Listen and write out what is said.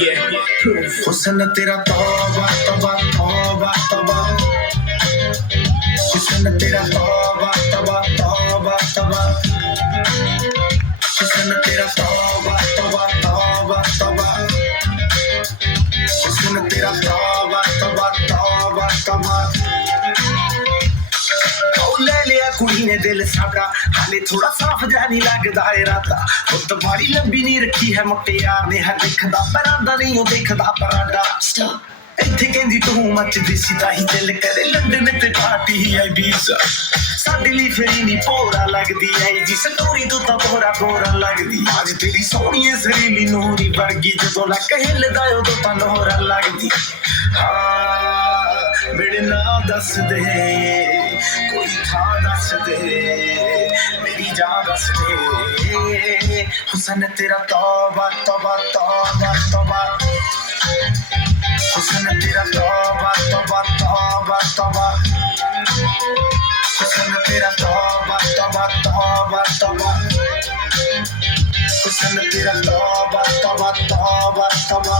हुस्न तेरा तौबा तौबा तौबा तौबा, हुस्न तेरा तौबा तौबा तौबा तौबा, हुस्न तेरा तौबा तौबा तौबा तौबा, हुस्न तेरा तौबा तौबा तौबा तौबा। ले लिया कुड़ी ने दिल साडा, हाले थोड़ा साफ जा नहीं लगदा इरादा। उत्त बड़ी लंबी नहीं रखी है मुटियार ने, है दिखदा परांदा नहीं ओ देखदा परांदा। इत्थे कहंदी तू मचदी सी ताही दिल करे लंदन ते पार्टी आई बीसा। साडे लई फेरी नहीं भोरा लगदी आई जी, स्टोरी तू तां भोरा भोरा लगदी। आज तेरी सोहणी सरीली नूरी वर्गी, जदों लक हिलदा उदों तां नोहरा लगदी। हाँ मेरे नाम दस दे, कोई था दस दे, मेरी जान दस दे। हुस्न तेरा तौबा तौबा तौबा तौबा, हुस्न तेरा तौबा तौबा तौबा तौबा, हुस्न तेरा तौबा तौबा तौबा तौबा, हुस्न तेरा तौबा तौबा तौबा तौबा।